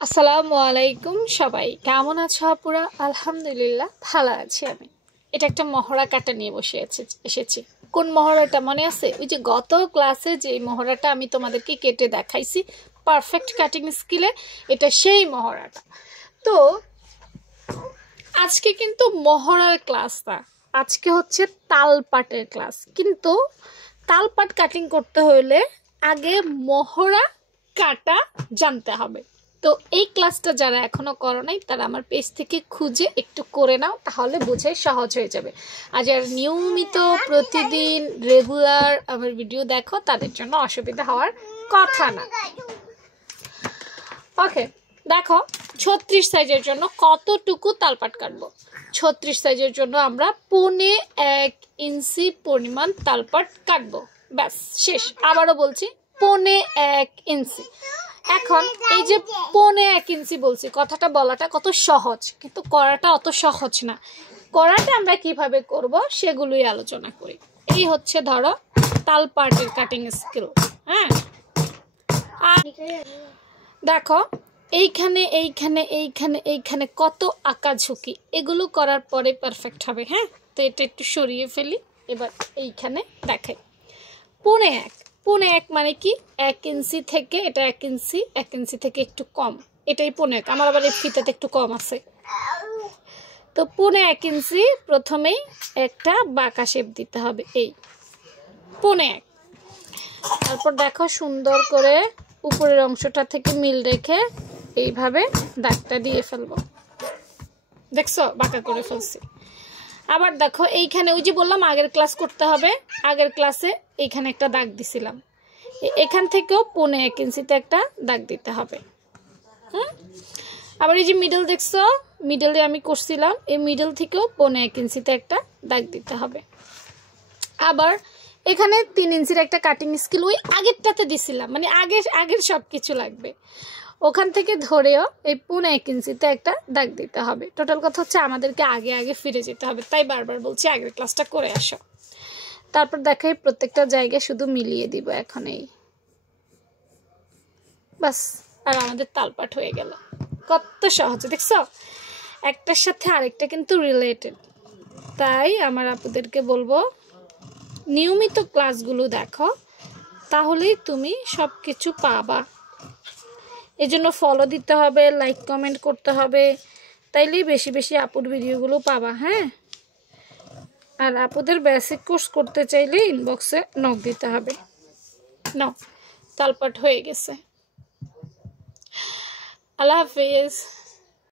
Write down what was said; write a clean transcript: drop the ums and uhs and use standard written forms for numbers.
আসসালামু আলাইকুম সবাই কেমন আছো আপুরা আলহামদুলিল্লাহ ভালো আছি আমি এটা একটা মহড়া কাটা নিয়ে এসেছি কোন মহড়াটা মনে আছে ওই যে গত ক্লাসে যে মহড়াটা আমি তোমাদেরকে কেটে দেখাইছি পারফেক্ট কাটিং স্কিলে এটা সেই মহড়াটা তো আজকে কিন্তু মহড়ার ক্লাস না আজকে হচ্ছে তালপাটের ক্লাস কিন্তু তালপাট কাটিং করতে হলে আগে মহড়া কাটা জানতে হবে তো এই ক্লাসটা যারা এখনো করো নাই তারা আমার পেজ থেকে খুঁজে একটু করে নাও তাহলে বুঝে সহজ হয়ে যাবে আর যারা নিয়মিত প্রতিদিন রেগুলার আমার ভিডিও দেখো তাদের জন্য অসুবিধা হওয়ার কথা না ওকে দেখো 36 সাইজের জন্য কতটুকু তালপাট কাটবো 36 সাইজের জন্য আমরা 1.5 ইঞ্চি পরিমাণ তালপাট কাটবো ব্যাস শেষ আবারও বলছি 1.5 ইঞ্চি এখন এই যে 1.5 ইঞ্চি বলছি কথাটা বলাটা কত সহজ কিন্তু করাটা অত সহজ না করাটা আমরা কিভাবে করব সেগুলোই আলোচনা করি এই হচ্ছে ধরো তালপাটের কাটিং স্কিল হ্যাঁ আর দেখো এইখানে এইখানে এইখানে এইখানে কত আঁকা ঝুঁকি এগুলো করার পরে পারফেক্ট হবে হ্যাঁ তো এটা একটু সরিয়ে ফেলি এবার এইখানে দেখাই 1.5 মানে কি 1 ইঞ্চি থেকে এটা 1 ইঞ্চি থেকে একটু কম এটাই 1.5 আমার আবার এই ফিতাতে একটু কম আছে তো 1.5 ইঞ্চি প্রথমেই একটা বাঁকা শেপ দিতে হবে এই 1.5 তারপর দেখো সুন্দর করে উপরের অংশটা থেকে মিল রেখে এইভাবে দাগটা দিয়ে ফেলবো দেখছো বাঁকা করে ফেলছি আবার দেখো এইখানে ওই যে বললাম আগের ক্লাস করতে হবে আগের ক্লাসে এইখানে একটা দাগ দিছিলাম এখান থেকেও 1.5 ইঞ্চিতে একটা দাগ দিতে হবে আবার এই যে মিডল দেখছো মিডলে আমি করছিলাম এই মিডল থেকেও 1.5 ইঞ্চিতে একটা দাগ দিতে হবে আবার এখানে 3 ইঞ্চির একটা কাটিং স্কেল ওই আগেরটাতে দিছিলাম মানে আগের সব কিছু লাগবে ওখান থেকে ধরেও এই 1.5 ইঞ্চিতে একটা দাগ দিতে হবে টোটাল কথা হচ্ছে আমাদেরকে আগে ফিরে যেতে হবে তাই বারবার বলছি আগের ক্লাসটা করে আসো তারপর দেখাই প্রত্যেকটা জায়গায় শুধু মিলিয়ে দিব এখন এই বাস আর আমাদের তালপাট হয়ে গেল কত সহজ দেখছো একটার সাথে আরেকটা কিন্তু রিলেটেড তাই আমার আপুদেরকে বলবো নিয়মিত ক্লাসগুলো দেখো তাহলেই তুমি সব কিছু পাবা এজন্য ফলো দিতে হবে লাইক কমেন্ট করতে হবে তাইলেই বেশি বেশি আপুর ভিডিওগুলো পাবা হ্যাঁ আর আপুদের বেসিক কোর্স করতে চাইলে ইনবক্সে নক দিতে হবে নাও তালপাট হয়ে গেছে আল্লাহ হাফেজ